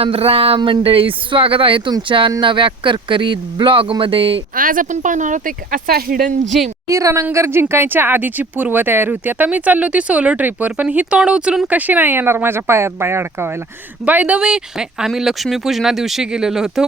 राम राम मंडळी, स्वागत आहे तुमच्या नव्या करकरीत ब्लॉग मध्ये. आज आपण पाहणार आहोत एक असा हिडन जिम. ही रणंगर जिंकायच्या आधीची पूर्वतयारी होती. आता मी चाललो होती सोलो ट्रिपवर, पण ही तोंड उचलून कशी नाही येणार माझ्या पायात पाय अडकावायला. बाय द वे, आम्ही लक्ष्मीपूजना दिवशी गेलेलो होतो.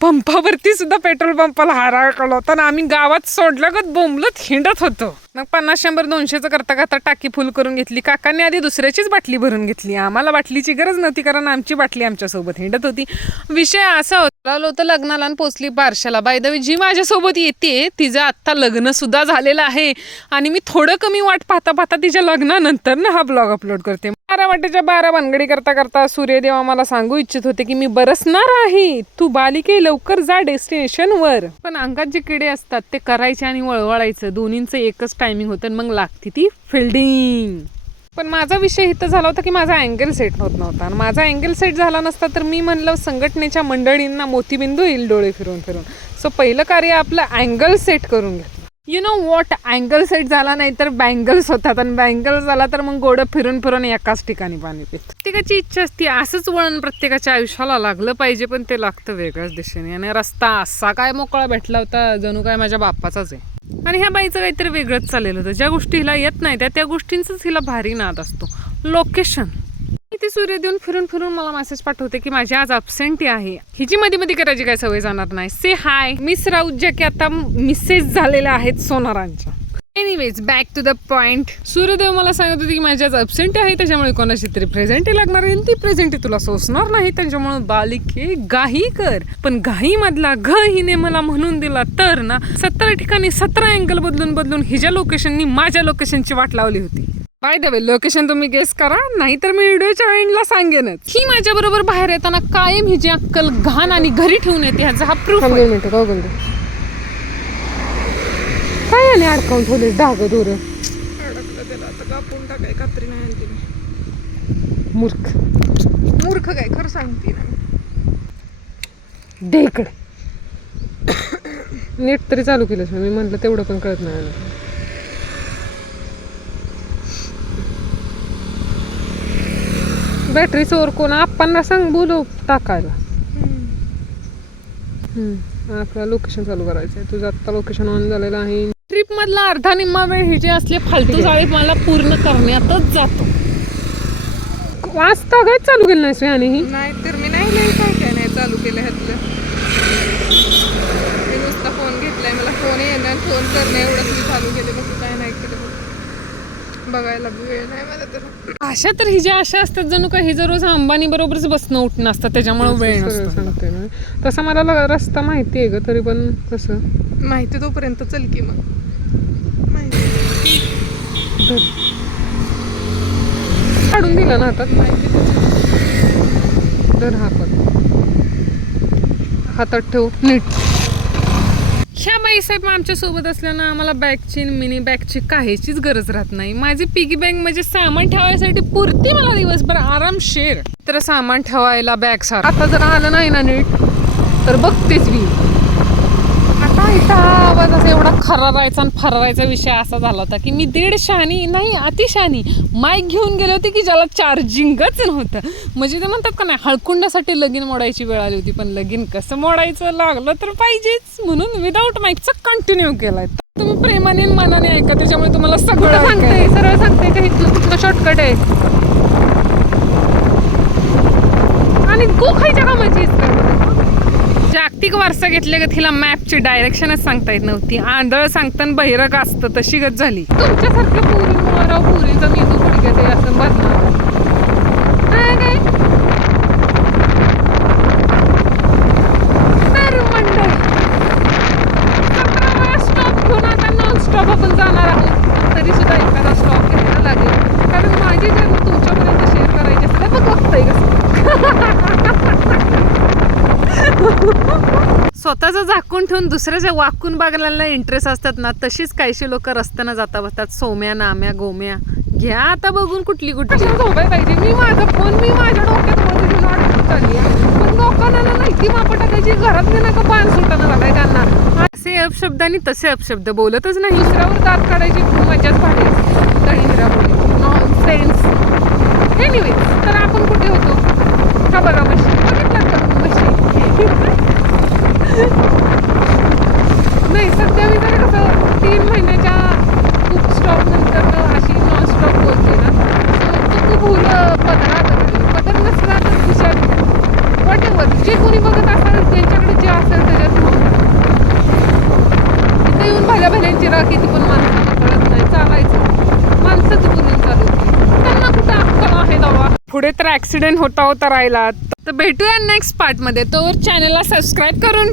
पंपावरती सुद्धा पेट्रोल पंपाला हार अडकला होता आणि आम्ही गावात सोडलं का बोंबलत हिंडत होतो. मग 50 100 200 करता करता टाकी फुल करून घेतली. काकांनी आधी दुसऱ्याचीच बाटली भरून घेतली. आम्हाला बाटलीची गरज नव्हती, कारण आमची बाटली आमच्यासोबत हिंडत होती. विषय असा होता, होतं लग्नाला आणि पोचली बारशाला. बाय द वे, जी माझ्यासोबत येते तिचं आत्ता लग्न सुद्धा झालेलं आहे आणि मी थोडं कमी वाट पाहता पाहता तिच्या लग्नानंतर ना हा ब्लॉग अपलोड करते. 12 वाटेच्या 12 भानगडी करता करता सूर्यदेव आम्हाला सांगू इच्छित होते की मी बरसणार आहे, तू बालिके लवकर जा डेस्टिनेशन वर. पण अंगात जे किडे असतात ते करायचे आणि वळवळायचं दोन्हींचं एकच टायमिंग होतं. मग लागते ती फिल्डिंग. पण माझा विषय इथं झाला होता की माझा अँगल सेट होत नव्हता. आणि माझा अँगल सेट झाला नसता तर मी म्हणलं संघटनेच्या मंडळींना मोतीबिंदू येईल डोळे फिरून फिरून. सो पहिलं कार्य आपलं अँगल सेट करून घेतलं. You know what, angle set झाला नाही तर बँगल्स होतात, आणि बँगल्स झाला तर मग गोडं फिरून फिरून एकाच ठिकाणी पाणी पित. प्रत्येकाची इच्छा असते असंच वळण प्रत्येकाच्या आयुष्याला लागलं पाहिजे, पण ते लागतं वेगळ्याच दिशेने. आणि रस्ता असा काय मोकळा भेटला होता जणू काय माझ्या बाप्पाचाच आहे. आणि ह्या बाईचं काहीतरी वेगळंच चाललेलं होतं. ज्या गोष्टी हिला येत नाही त्या गोष्टींचाच हिला भारी नाद असतो. लोकेशन. ती सूर्य देऊन फिरून फिरून मला मेसेज पाठवते की माझी आज अब्सेंटी आहे. हिची मध्ये मध्ये करायची काय सवय जाणार नाही. से हाय मिस राऊत, ज्या की आता मिसेस झालेल्या आहेत सोनारांच्या. Anyways, back to the point. Suryadev मला सांगत होती की माझी आज अब्सेंटी आहे, त्याच्यामुळे कोणाची तरी प्रेझेंटी लागणार आहे. ती प्रेझेंटी तुला सोसणार नाही, त्याच्यामुळे बालिके गाही कर. पण गाही मधला घ हिने मला म्हणून दिला तर ना 17 ठिकाणी 17 अँगल बदलून बदलून हिच्या लोकेशननी माझ्या लोकेशनची वाट लावली होती. बाय द वे, लोकेशन तुम्ही गेस करा, नाहीतर मी व्हिडिओच्या एंडला सांगेनच. ही माझ्या बरोबर बाहेर येताना कायम हिची अक्कल घाण आणि घरी ठेवून येते. ह्याचा हा प्रूफ. काय आणि अडकावून ठेवले डाग दोर. अडकलं त्याला, आता कापून टाकाय कात्री नाही आणते. मूर्ख मूर्ख काय, खरं सांगते ना. दे इकडे. नीट तरी चालू केलंस मी म्हटलं, तेवढं पण कळत नाही. बॅटरी चोर कोण आप्पांना सांग बोलव टाकायला. आपला लोकेशन चालू करायचं आहे. तुझं आत्ता लोकेशन ऑन झालेलं आहे. ट्रिप मधला अर्धा निम्मा वेळ हे जे असले फालतू जाळे मला पूर्ण करण्यातच जातो. वाजता काय चालू केलं नाही आणि ही नाही तर मी नाही काय नाही चालू केलं ह्यातलं. मी नुसता फोन घेतलाय, मला फोन येणार, फोन करणं एवढंच मी चालू केले. बघ काय नाही केलं, बघायला वेळ नाही मला. तर अशा तर ही ज्या अशा असतात जणू काही हिचं रोज अंबानी बरोबरच बसणं उठणं असतं, त्याच्यामुळे वेळ नसतो. सांगते ना तसं मला रस्ता माहिती आहे ग, तरी पण कसं माहिती तोपर्यंत चल की मग. काढून दिला ना हातात, माहिती तर हा पण हातात ठेव नीट. ह्या बाईसाहेब आमच्या सोबत असल्यानं आम्हाला बॅगची मिनी बॅगची काहीचीच गरज राहत नाही. माझी पिगी बॅग म्हणजे सामान ठेवायसाठी पुरती मला दिवसभर आरामशीर. तर सामान ठेवायला बॅग सार. आता जर आलं नाही ना नीट तर बघतेच मी. आता इथं आवाज असा एवढा खरारायचा आणि फरारायचा विषय असा झाला होता की मी 1.5 शहाणी नाही अतिशहाणी माईक घेऊन गेले होते की ज्याला चार्जिंगच नव्हतं. म्हणजे ते म्हणतात का नाही, हळकुंडासाठी लगीन मोडायची वेळ आली होती, पण लगीन कसं मोडायचं लागलं तर पाहिजेच, म्हणून विदाऊट माईकचं कंटिन्यू केलाय. तुम्ही प्रेमाने मनाने ऐका, त्याच्यामुळे तुम्हाला सगळं सांगते, सरळ सांगते का इथलं शॉर्टकट आहे. आणि गो खायच्या कामाची जागतिक वारसा घेतले का तिला मॅपची डायरेक्शनच सांगता येत नव्हती. आंधळ सांगताना बहिरग असतं तशी गत झाली. तुमच्यासारख्या पुरीचा मी तो गुडघ्यात आहे असं बसणार काय तर मंडळ. 17 वेळा स्टॉप घेऊन आता नॉनस्टॉप आपण जाणार आहोत. तरी सुद्धा एखादा स्टॉप घ्यायला लागेल, कारण माझी जर्नी तुमच्यापर्यंत शेअर करायची असते. मग बघताय कसं स्वतःचं झाकून ठेवून दुसऱ्याच्या वाकून बघायला इंटरेस्ट असतात ना, तशीच काहीशी लोक रस्त्यानं जाता बसतात. सोम्या नाम्या गोम्या घ्या आता बघून कुठली झोपाय पाहिजे. मी माझा फोन मी माझ्या डोक्यात मध्ये घेऊन अडकून चालली आहे, पण लोकांना माहिती माप टाकायची घरात नका पान सुटानं झालाय त्यांना. असे अपशब्द आणि तसे अपशब्द बोलतच नाही. दुसऱ्यावर दात काढायची खूप मजाच भारी असते. तळीरा बोलायची नॉनसेन्स. एनिवे, तर आपण कुठे होतो का बघा. नाही सध्या मी तर कसं 3 महिन्याच्या खूप स्टॉप नंतर अशी नॉन स्टॉप बोलते ना, तो खूप पदर नसला तर हुशार वॉट एव्हर जे कोणी बघत असेल त्यांच्याकडे जे असेल त्याच्यात तिथे येऊन भल्या भल्यांची राख किती पण माणसाला कळत नाही. चालायचं माणसंच बोलून चालवते, त्यांना कुठं अक्कल आहे दवा. पुढे तर ऍक्सिडेंट होता राहिला. तर भेटूया नेक्स्ट पार्टमध्ये. तोवर चॅनलला सबस्क्राईब करून